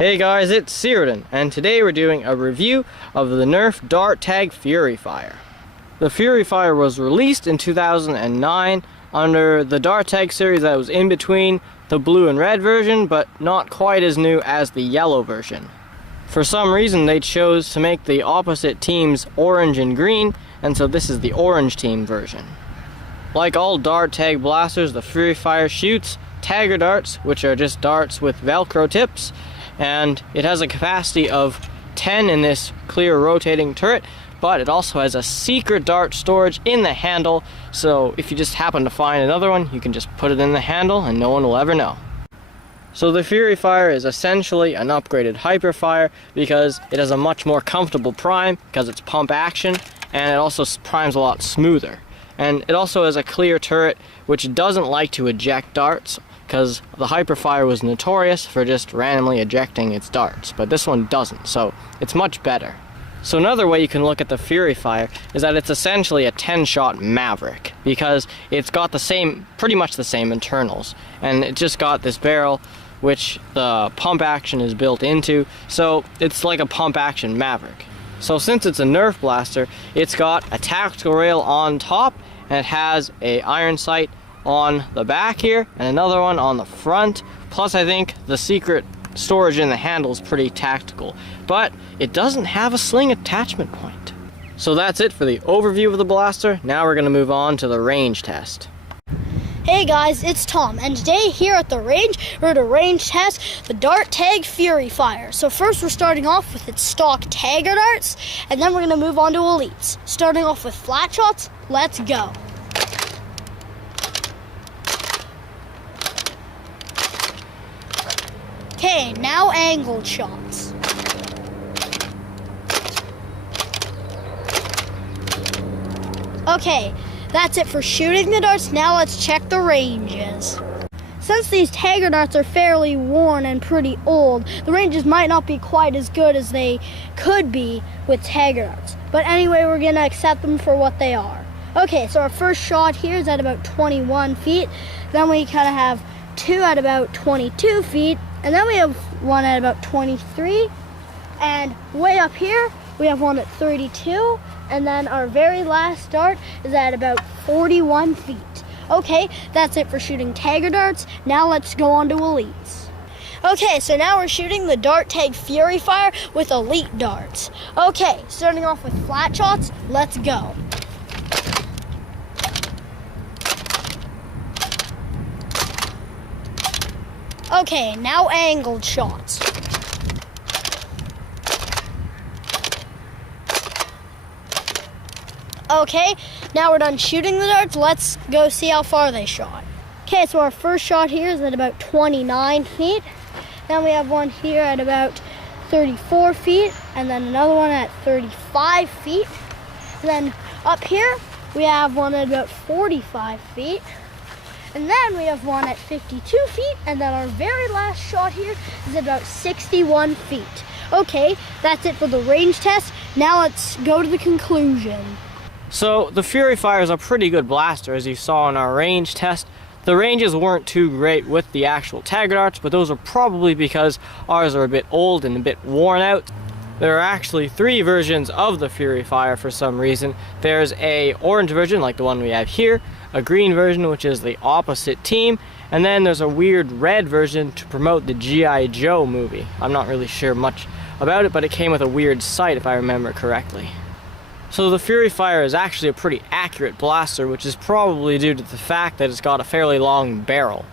Hey guys, it's Cyrdan, and today we're doing a review of the Nerf Dart Tag Furyfire. The Furyfire was released in 2009 under the Dart Tag series that was in between the blue and red version, but not quite as new as the yellow version. For some reason they chose to make the opposite teams orange and green, and so this is the orange team version. Like all dart tag blasters, the Furyfire shoots tagger darts, which are just darts with Velcro tips, and it has a capacity of 10 in this clear rotating turret, but it also has a secret dart storage in the handle, so if you just happen to find another one, you can just put it in the handle and no one will ever know. So the Furyfire is essentially an upgraded Hyperfire because it has a much more comfortable prime because it's pump action, and it also primes a lot smoother. And it also has a clear turret which doesn't like to eject darts, because the Hyperfire was notorious for just randomly ejecting its darts, but this one doesn't, so it's much better. So another way you can look at the Furyfire is that it's essentially a 10-shot Maverick, because it's got pretty much the same internals, and it just got this barrel which the pump action is built into, so it's like a pump action Maverick. So since it's a Nerf blaster, it's got a tactical rail on top, and it has a iron sight on the back here and another one on the front, plus I think the secret storage in the handle is pretty tactical, but it doesn't have a sling attachment point. So that's it for the overview of the blaster. Now we're going to move on to the range test. Hey guys, it's Tom, and today here at the range, we're to range test the Dart Tag Furyfire. So first we're starting off with its stock tagger darts, and then we're going to move on to elites. Starting off with flat shots, let's go. Okay, now angled shots. Okay, that's it for shooting the darts. Now let's check the ranges. Since these tagger darts are fairly worn and pretty old, the ranges might not be quite as good as they could be with tagger darts. But anyway, we're gonna accept them for what they are. Okay, so our first shot here is at about 21 feet. Then we kind of have two at about 22 feet. And then we have one at about 23, and way up here we have one at 32, and then our very last dart is at about 41 feet. Okay, that's it for shooting tagger darts. Now let's go on to elites. Okay, so now we're shooting the Dart Tag Furyfire with elite darts. Okay, starting off with flat shots, let's go. Okay, now angled shots. Okay, now we're done shooting the darts. Let's go see how far they shot. Okay, so our first shot here is at about 29 feet. Then we have one here at about 34 feet, and then another one at 35 feet. And then up here, we have one at about 45 feet. And then we have one at 52 feet, and then our very last shot here is about 61 feet. Okay, that's it for the range test. Now let's go to the conclusion. So the Furyfire is a pretty good blaster, as you saw in our range test. The ranges weren't too great with the actual tagger darts, but those are probably because ours are a bit old and a bit worn out. There are actually three versions of the Furyfire for some reason. There's a orange version like the one we have here, a green version which is the opposite team, and then there's a weird red version to promote the G.I. Joe movie. I'm not really sure much about it, but it came with a weird sight if I remember correctly. So the Furyfire is actually a pretty accurate blaster, which is probably due to the fact that it's got a fairly long barrel,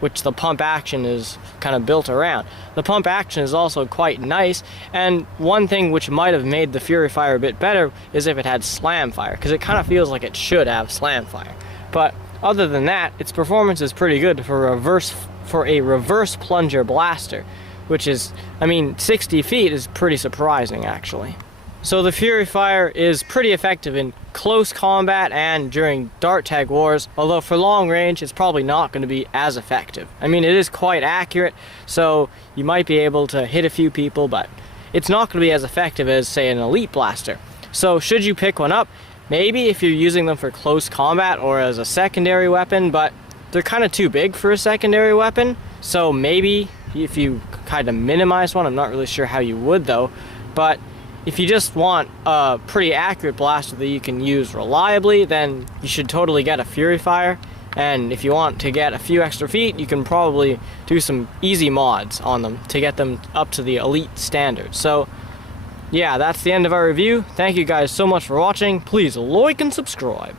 which the pump action is kind of built around. The pump action is also quite nice, and one thing which might have made the Furyfire a bit better is if it had slam fire, because it kind of feels like it should have slam fire. But other than that, its performance is pretty good for a reverse plunger blaster, which is, 60 feet is pretty surprising actually. So the Furyfire is pretty effective in close combat and during dart tag wars, although for long range it's probably not going to be as effective. It is quite accurate, so you might be able to hit a few people, but it's not going to be as effective as, say, an elite blaster. So should you pick one up? Maybe if you're using them for close combat or as a secondary weapon, but they're kind of too big for a secondary weapon, so maybe if you kind of minimize one. I'm not really sure how you would though, but if you just want a pretty accurate blaster that you can use reliably, then you should totally get a Furyfire. And if you want to get a few extra feet, you can probably do some easy mods on them to get them up to the elite standard. So yeah, that's the end of our review. Thank you guys so much for watching. Please like and subscribe.